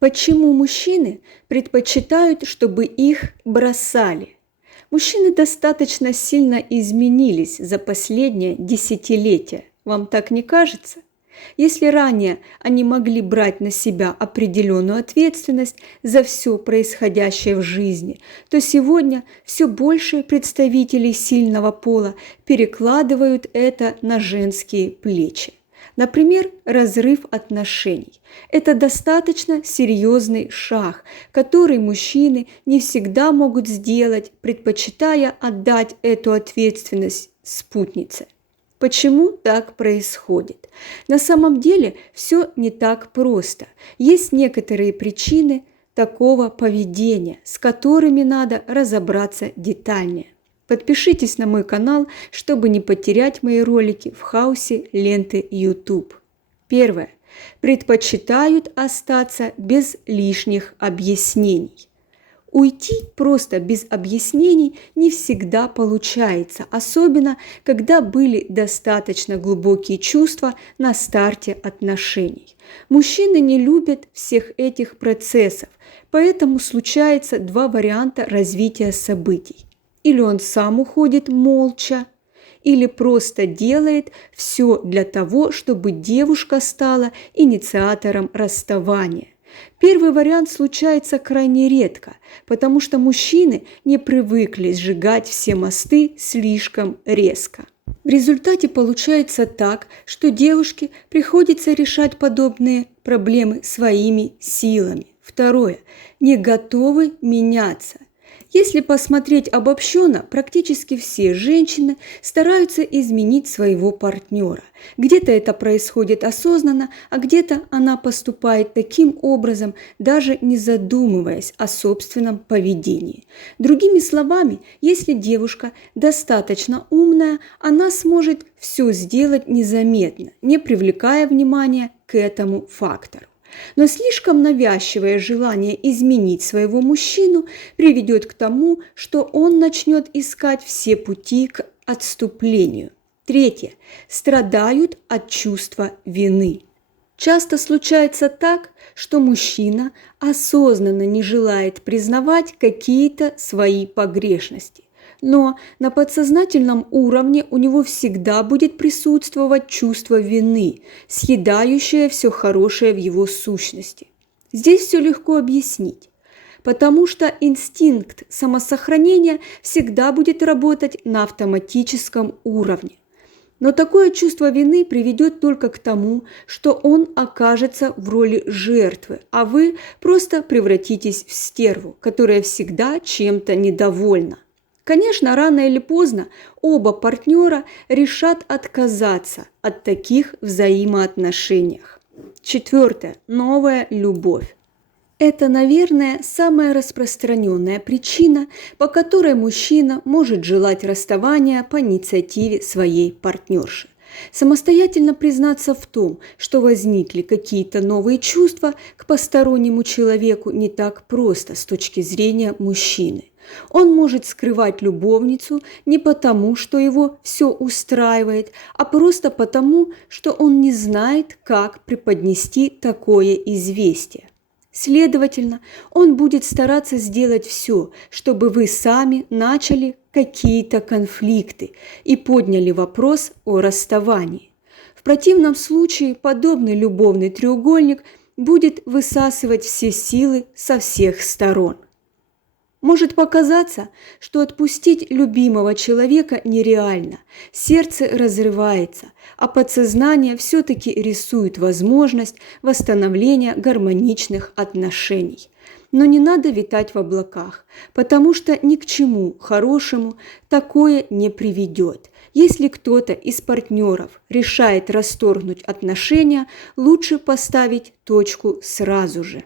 Почему мужчины предпочитают, чтобы их бросали? Мужчины достаточно сильно изменились за последнее десятилетие. Вам так не кажется? Если ранее они могли брать на себя определенную ответственность за все происходящее в жизни, то сегодня все больше представителей сильного пола перекладывают это на женские плечи. Например, разрыв отношений. Это достаточно серьезный шаг, который мужчины не всегда могут сделать, предпочитая отдать эту ответственность спутнице. Почему так происходит? На самом деле все не так просто. Есть некоторые причины такого поведения, с которыми надо разобраться детальнее. Подпишитесь на мой канал, чтобы не потерять мои ролики в хаосе ленты YouTube. Первое. Предпочитают остаться без лишних объяснений. Уйти просто без объяснений не всегда получается, особенно когда были достаточно глубокие чувства на старте отношений. Мужчины не любят всех этих процессов, поэтому случается два варианта развития событий. Или он сам уходит молча, или просто делает все для того, чтобы девушка стала инициатором расставания. Первый вариант случается крайне редко, потому что мужчины не привыкли сжигать все мосты слишком резко. В результате получается так, что девушке приходится решать подобные проблемы своими силами. Второе. Не готовы меняться. Если посмотреть обобщенно, практически все женщины стараются изменить своего партнера. Где-то это происходит осознанно, а где-то она поступает таким образом, даже не задумываясь о собственном поведении. Другими словами, если девушка достаточно умная, она сможет все сделать незаметно, не привлекая внимания к этому фактору. Но слишком навязчивое желание изменить своего мужчину приведет к тому, что он начнет искать все пути к отступлению. Третье. Страдают от чувства вины. Часто случается так, что мужчина осознанно не желает признавать какие-то свои погрешности. Но на подсознательном уровне у него всегда будет присутствовать чувство вины, съедающее все хорошее в его сущности. Здесь все легко объяснить, потому что инстинкт самосохранения всегда будет работать на автоматическом уровне. Но такое чувство вины приведет только к тому, что он окажется в роли жертвы, а вы просто превратитесь в стерву, которая всегда чем-то недовольна. Конечно, рано или поздно оба партнера решат отказаться от таких взаимоотношений. Четвертое. Новая любовь. Это, наверное, самая распространенная причина, по которой мужчина может желать расставания по инициативе своей партнерши. Самостоятельно признаться в том, что возникли какие-то новые чувства к постороннему человеку, не так просто с точки зрения мужчины. Он может скрывать любовницу не потому, что его все устраивает, а просто потому, что он не знает, как преподнести такое известие. Следовательно, он будет стараться сделать все, чтобы вы сами начали какие-то конфликты и подняли вопрос о расставании. В противном случае подобный любовный треугольник будет высасывать все силы со всех сторон. Может показаться, что отпустить любимого человека нереально, сердце разрывается, а подсознание все-таки рисует возможность восстановления гармоничных отношений. Но не надо витать в облаках, потому что ни к чему хорошему такое не приведет. Если кто-то из партнеров решает расторгнуть отношения, лучше поставить точку сразу же.